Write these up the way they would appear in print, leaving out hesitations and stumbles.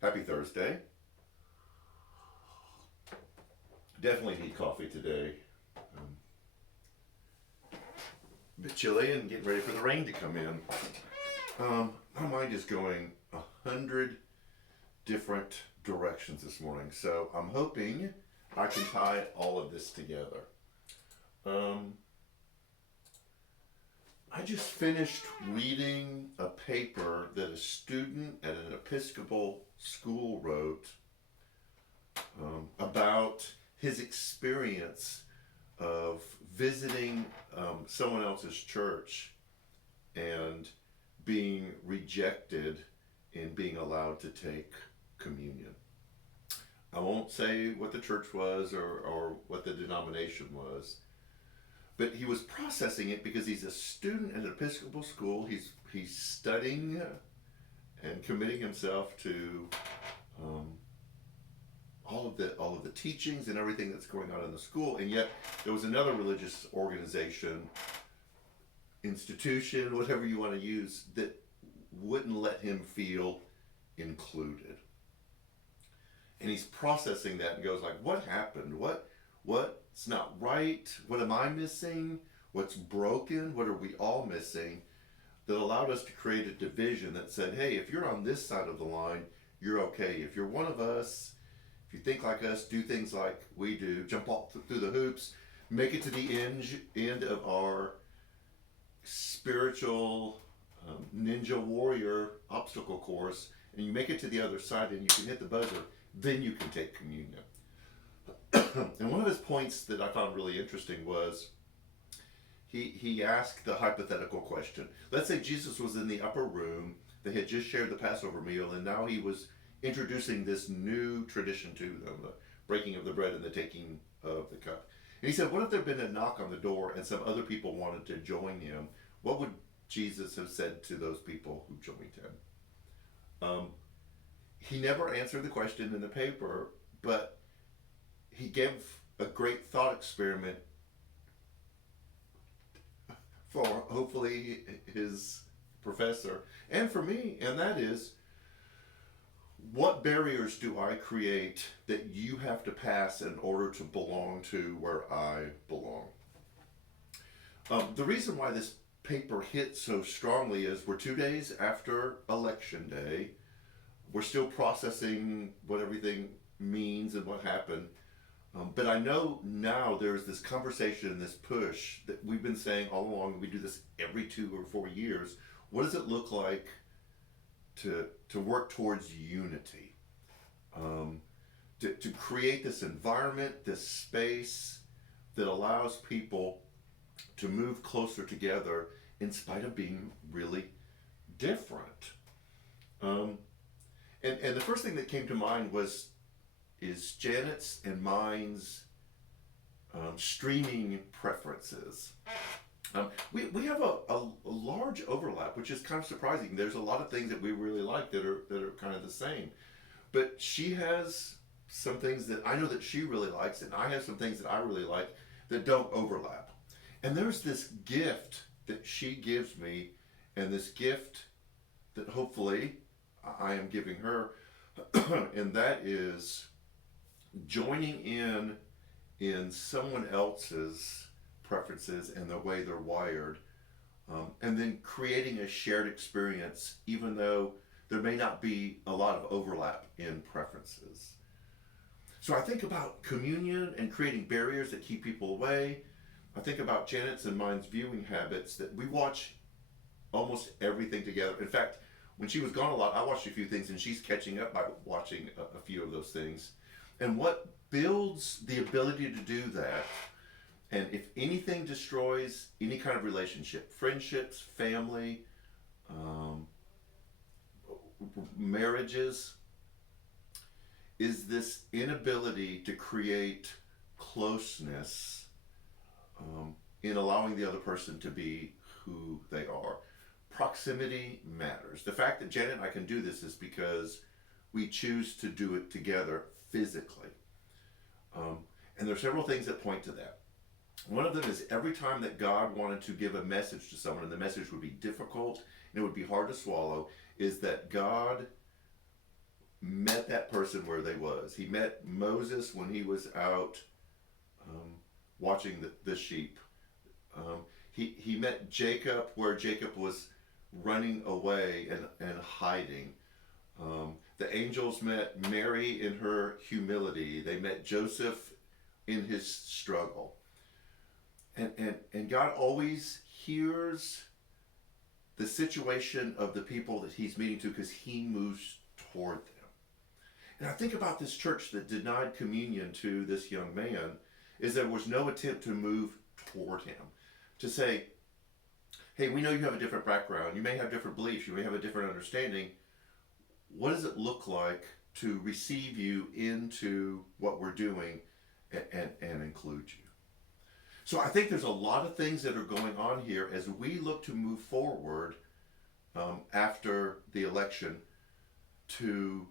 Happy Thursday. Definitely need coffee today. A bit chilly and getting ready for the rain to come in. My mind is going 100 different directions this morning, so I'm hoping I can tie all of this together. Um, I just finished reading a paper that a student at an Episcopal school wrote about his experience of visiting someone else's church and being rejected in being allowed to take communion. I won't say what the church was or what the denomination was, but he was processing it because he's a student at an Episcopal school. He's studying and committing himself to um, all of the teachings and everything that's going on in the school, and yet there was another religious organization, institution, whatever you want to use, that wouldn't let him feel included. And he's processing that and goes like, what happened? What's not right? What am I missing? What's broken? What are we all missing that allowed us to create a division that said, hey, if you're on this side of the line, you're okay. If you're one of us, if you think like us, do things like we do, jump all through the hoops, make it to the end of our spiritual ninja warrior obstacle course, and you make it to the other side and you can hit the buzzer, then you can take communion. And one of his points that I found really interesting was he asked the hypothetical question. Let's say Jesus was in the upper room, they had just shared the Passover meal, and now he was introducing this new tradition to them, the breaking of the bread and the taking of the cup. And he said, what if there had been a knock on the door and some other people wanted to join him? What would Jesus have said to those people who joined him? He never answered the question in the paper, but he gave a great thought experiment for hopefully his professor and for me, and that is, what barriers do I create that you have to pass in order to belong to where I belong? The reason why this paper hit so strongly is we're 2 days after Election Day. We're still processing what everything means and what happened. But I know now there's this conversation and this push that we've been saying all along. We do this every 2 or 4 years. What does it look like to work towards unity? To create this environment, this space that allows people to move closer together in spite of being really different. And the first thing that came to mind is Janet's and mine's streaming preferences. We have a large overlap, which is kind of surprising. There's a lot of things that we really like that are kind of the same, but she has some things that I know that she really likes, and I have some things that I really like that don't overlap. And there's this gift that she gives me, and this gift that hopefully I am giving her, and that is joining in someone else's preferences and the way they're wired, and then creating a shared experience, even though there may not be a lot of overlap in preferences. So I think about communion and creating barriers that keep people away. I think about Janet's and mine's viewing habits, that we watch almost everything together. In fact, when she was gone a lot, I watched a few things, and she's catching up by watching a few of those things. And what builds the ability to do that, and if anything destroys any kind of relationship, friendships, family, marriages, is this inability to create closeness in allowing the other person to be who they are. Proximity matters. The fact that Janet and I can do this is because we choose to do it together physically. And there are several things that point to that. One of them is every time that God wanted to give a message to someone, and the message would be difficult and it would be hard to swallow, is that God met that person where they was. He met Moses when he was out um, watching the sheep. He met Jacob where Jacob was running away and hiding. The angels met Mary in her humility. They met Joseph in his struggle. And God always hears the situation of the people that he's meeting to because he moves toward them. And I think about this church that denied communion to this young man is there was no attempt to move toward him. To say, hey, we know you have a different background. You may have different beliefs. You may have a different understanding. What does it look like to receive you into what we're doing and include you? So I think there's a lot of things that are going on here as we look to move forward after the election to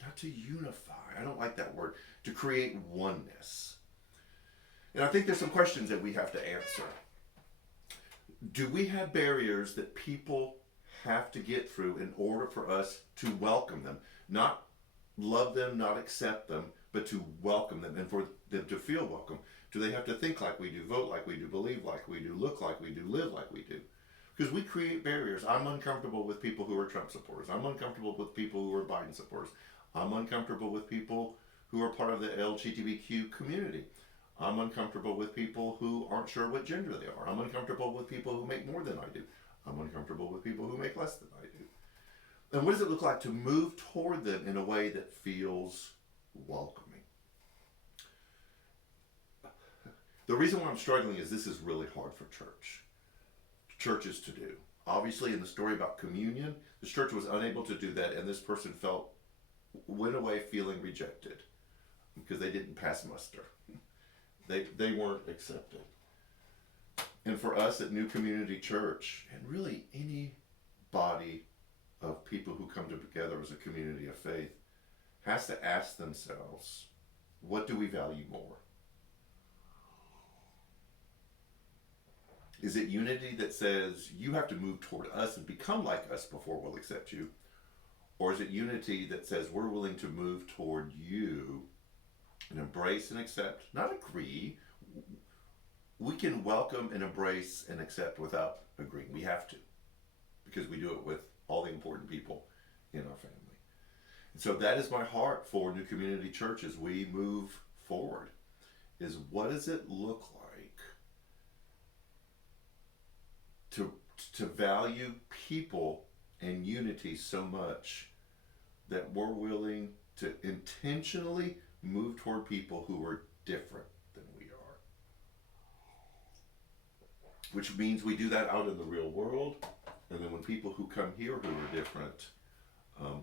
not to unify, I don't like that word, to create oneness. And I think there's some questions that we have to answer. Do we have barriers that people have to get through in order for us to welcome them? Not love them, not accept them, but to welcome them and for them to feel welcome. Do they have to think like we do, vote like we do, believe like we do, look like we do, live like we do? Because we create barriers. I'm uncomfortable with people who are Trump supporters. I'm uncomfortable with people who are Biden supporters. I'm uncomfortable with people who are part of the LGBTQ community. I'm uncomfortable with people who aren't sure what gender they are. I'm uncomfortable with people who make more than I do. I'm uncomfortable with people who make less than I do. And what does it look like to move toward them in a way that feels welcoming? The reason why I'm struggling is this is really hard for churches to do. Obviously, in the story about communion, the church was unable to do that, and this person went away feeling rejected because they didn't pass muster. They weren't accepted. And for us at New Community Church, and really any body of people who come together as a community of faith, has to ask themselves, what do we value more? Is it unity that says you have to move toward us and become like us before we'll accept you? Or is it unity that says we're willing to move toward you and embrace and accept, not agree? We can welcome and embrace and accept without agreeing. We have to, because we do it with all the important people in our family. And so that is my heart for New Community Church as we move forward, is what does it look like to value people and unity so much that we're willing to intentionally move toward people who are different than we are. Which means we do that out in the real world, and then when people who come here who are different,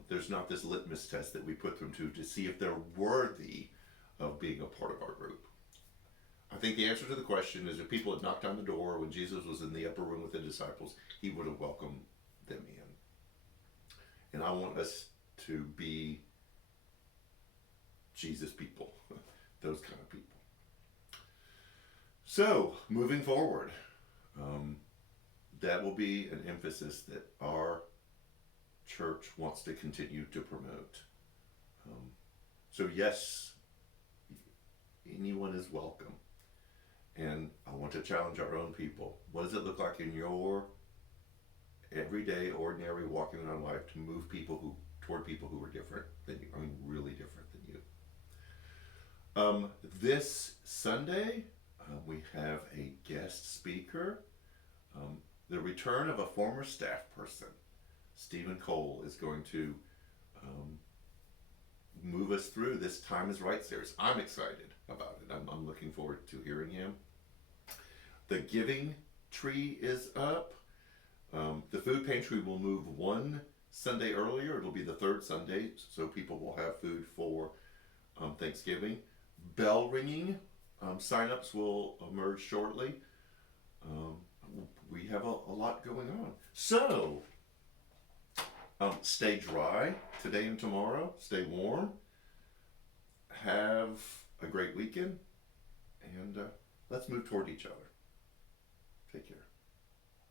there's not this litmus test that we put them to see if they're worthy of being a part of our group. I think the answer to the question is if people had knocked on the door when Jesus was in the upper room with the disciples, he would have welcomed them in. And I want us to be Jesus people, those kind of people. So, moving forward, that will be an emphasis that our church wants to continue to promote. So yes, anyone is welcome. And I want to challenge our own people. What does it look like in your everyday, ordinary walking around life to move people toward people who are different than you? I mean, really different than you. This Sunday, we have a guest speaker. The return of a former staff person, Stephen Cole, is going to move us through this Time is Right series. I'm excited about it. I'm looking forward to hearing him. The giving tree is up. The food pantry will move one Sunday earlier. It'll be the third Sunday, so people will have food for Thanksgiving. Bell ringing. Sign-ups will emerge shortly. We have a lot going on. So, stay dry today and tomorrow. Stay warm. Have a great weekend. And let's move toward each other. Take care.